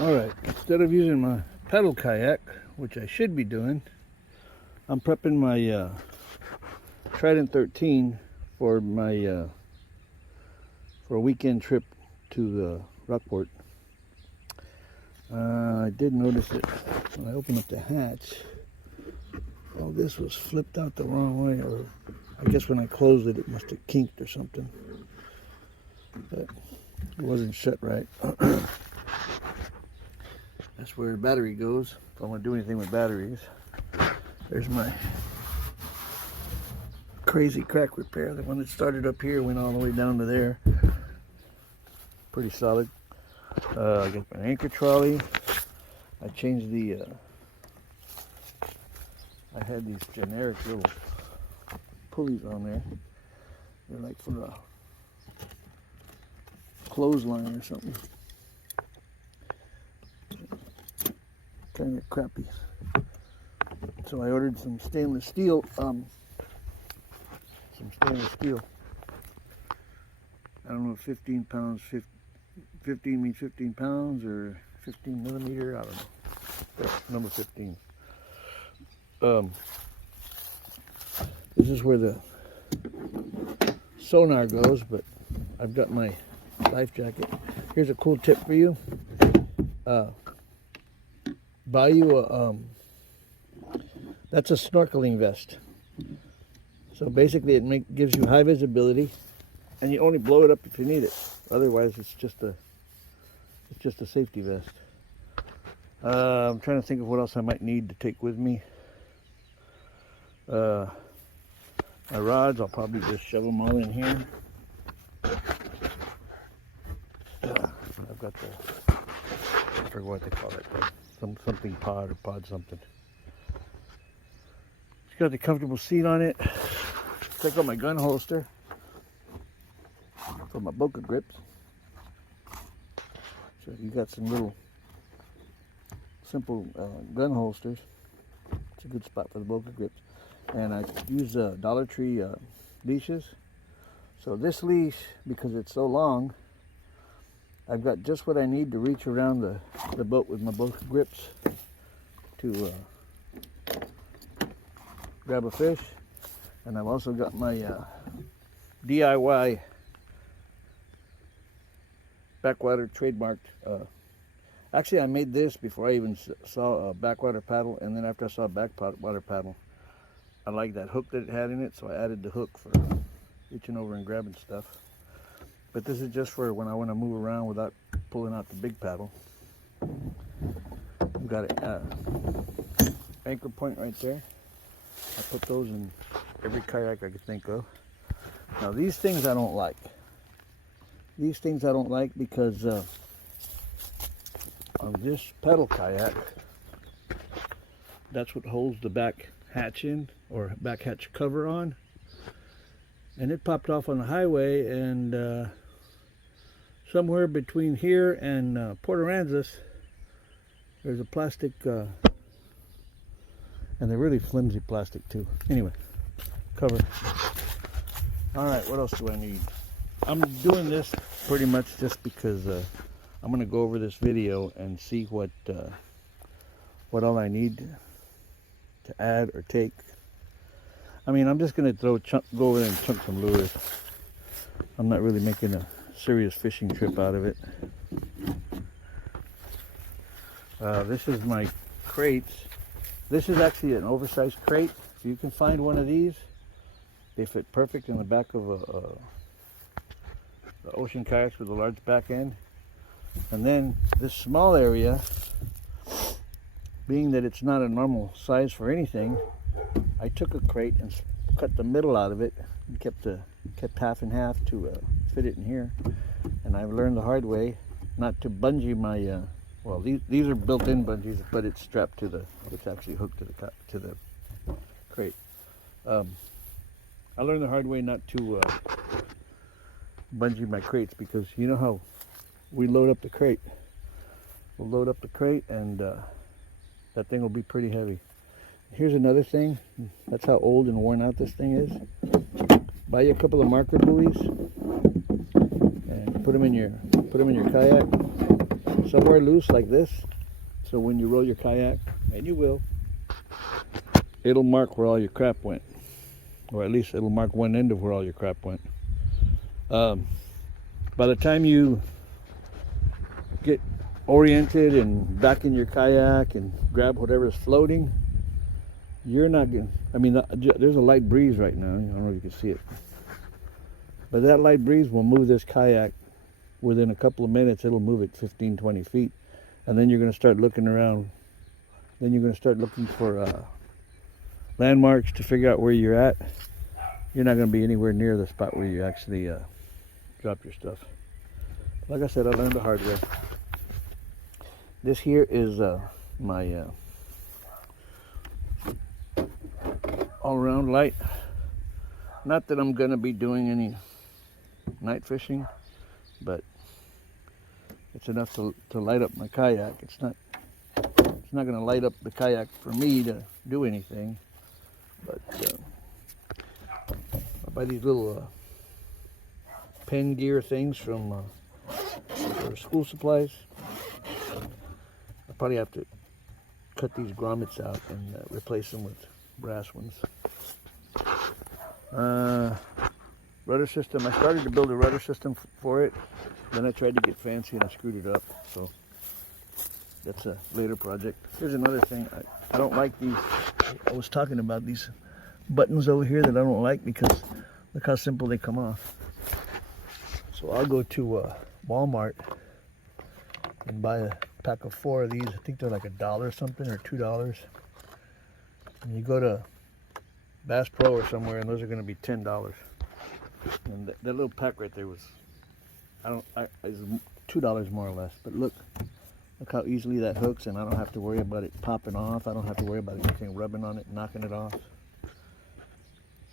Alright, instead of using my pedal kayak, which I should be doing, I'm prepping my Trident 13 for my for a weekend trip to the Rockport. I did notice that when I opened up the hatch, all this was flipped out the wrong way, or I guess when I closed it, it must have kinked or something. But it wasn't shut right. That's where the battery goes. If I want to do anything with batteries. There's my crazy crack repair. The one that started up here went all the way down to there. Pretty solid. I got my anchor trolley. I changed the, I had these generic little pulleys on there. They're like for a clothesline or something. Kind of crappy. So I ordered some stainless steel. I don't know if 15 pounds, 15 means 15 pounds or 15 millimeter. I don't know. That's number 15. This is where the sonar goes, but I've got my life jacket. Here's a cool tip for you. Buy you a that's a snorkeling vest. So basically it gives you high visibility, and you only blow it up if you need it. Otherwise it's just a safety vest. I'm trying to think of what else I might need to take with me. My rods, I'll probably just shove them all in here. I've got the, I forget what they call it, something pod or pod something. It's got the comfortable seat on it. Check out my gun holster for my Boca grips. So you got some little simple gun holsters. It's a good spot for the Boca grips. And I use Dollar Tree leashes. So this leash, because it's so long, I've got just what I need to reach around the boat with my Boca grips to grab a fish. And I've also got my DIY backwater trademarked. Actually, I made this before I even saw a backwater paddle, and then after I saw a backwater paddle, I liked that hook that it had in it, so I added the hook for reaching over and grabbing stuff. But this is just for when I want to move around without pulling out the big paddle. I've got an anchor point right there. I put those in every kayak I could think of. Now these things I don't like. These things I don't like because on this pedal kayak, that's what holds the back hatch in, or back hatch cover on. And it popped off on the highway, and somewhere between here and Port Aransas, there's a plastic, and they're really flimsy plastic too. Anyway, cover. Alright, what else do I need? I'm doing this pretty much just because I'm going to go over this video and see what all I need to add or take. I mean, I'm just going to go over there and chunk some lures. I'm not really making a serious fishing trip out of it. This is my crates. This is actually an oversized crate. If you can find one of these, they fit perfect in the back of the ocean kayaks with a large back end. And then this small area, being that it's not a normal size for anything, I took a crate and cut the middle out of it and kept half and half to fit it in here. And I've learned the hard way not to bungee my well, these are built-in bungees, but it's strapped to it's actually hooked to the crate. I learned the hard way not to bungee my crates, because you know how we load up the crate. We'll load up the crate, and that thing will be pretty heavy. Here's another thing. That's how old and worn out this thing is. Buy you a couple of marker buoys and put them in your kayak. somewhere loose like this. So when you roll your kayak, and you will, it'll mark where all your crap went. Or at least it'll mark one end of where all your crap went. By the time you get oriented and back in your kayak and grab whatever's floating, you're not getting, I mean, there's a light breeze right now. I don't know if you can see it. But that light breeze will move this kayak within a couple of minutes. It'll move it 15, 20 feet. And then you're going to start looking around. Then you're going to start looking for landmarks to figure out where you're at. You're not going to be anywhere near the spot where you actually drop your stuff. Like I said, I learned the hard way. This here is my all-around light. Not that I'm going to be doing any night fishing, but it's enough to light up my kayak. It's not going to light up the kayak for me to do anything, but I buy these little pen gear things from for school supplies. I'll probably have to cut these grommets out and replace them with brass ones. Rudder system. I started to build a rudder system for it. Then I tried to get fancy and I screwed it up. So that's a later project. Here's another thing. I don't like these. I was talking about these buttons over here that I don't like because look how simple they come off. So I'll go to Walmart and buy a pack of 4 of these. I think they're like $1 something or $2. And you go to Bass Pro or somewhere, and those are going to be $10. And that little pack right there was, it's $2 more or less. But look how easily that hooks, and I don't have to worry about it popping off. I don't have to worry about anything rubbing on it, knocking it off.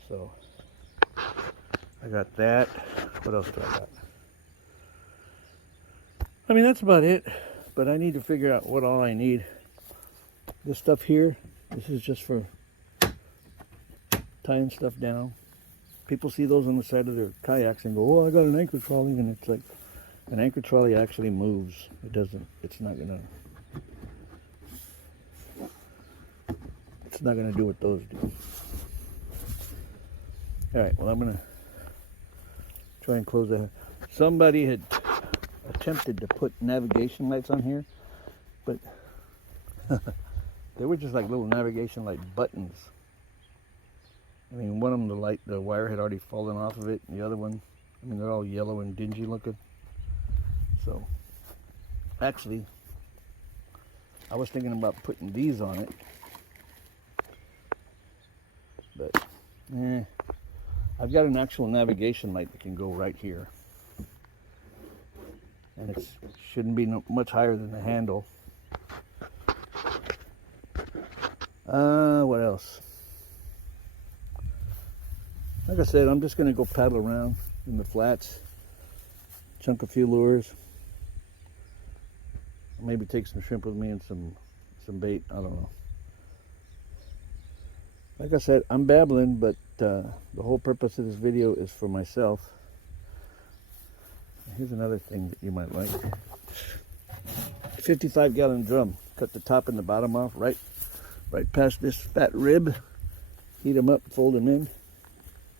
So I got that. What else do I got? I mean, that's about it. But I need to figure out what all I need. This stuff here, this is just for tying stuff down. People see those on the side of their kayaks and go, oh, I got an anchor trolley. And it's like, an anchor trolley actually moves. It doesn't, it's not gonna do what those do. All right, well, I'm gonna try and close that. Somebody had attempted to put navigation lights on here, but they were just like little navigation light buttons. I mean, one of them, the wire had already fallen off of it, and the other one, I mean, they're all yellow and dingy looking. So, actually, I was thinking about putting these on it, but, I've got an actual navigation light that can go right here. And it shouldn't be much higher than the handle. What else? Like I said, I'm just going to go paddle around in the flats, chunk a few lures, maybe take some shrimp with me and some bait. I don't know. Like I said, I'm babbling, but the whole purpose of this video is for myself. Here's another thing that you might like. 55-gallon drum. Cut the top and the bottom off right past this fat rib. Heat them up, fold them in.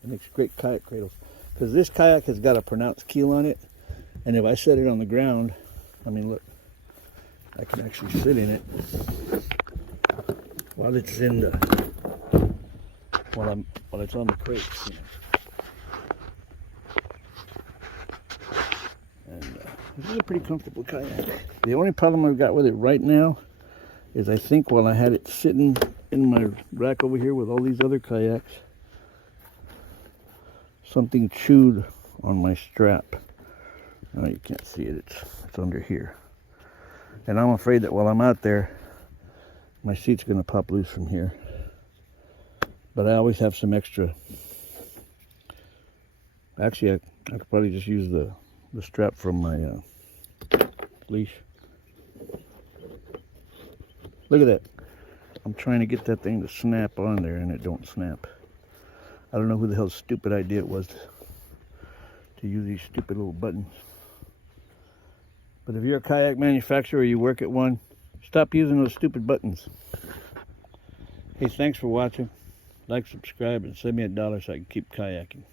It makes great kayak cradles. Because this kayak has got a pronounced keel on it. And if I set it on the ground, I mean, look, I can actually sit in it while it's in the, while it's on the crates. You know. This is a pretty comfortable kayak. The only problem I've got with it right now is I think while I had it sitting in my rack over here with all these other kayaks, something chewed on my strap. Oh, you can't see it. It's under here. And I'm afraid that while I'm out there, my seat's going to pop loose from here. But I always have some extra. Actually, I could probably just use the strap from my leash. Look at that. I'm trying to get that thing to snap on there and it don't snap. I don't know who the hell's stupid idea it was to use these stupid little buttons. But if you're a kayak manufacturer or you work at one, stop using those stupid buttons. Hey, thanks for watching. Like, subscribe, and send me $1 so I can keep kayaking.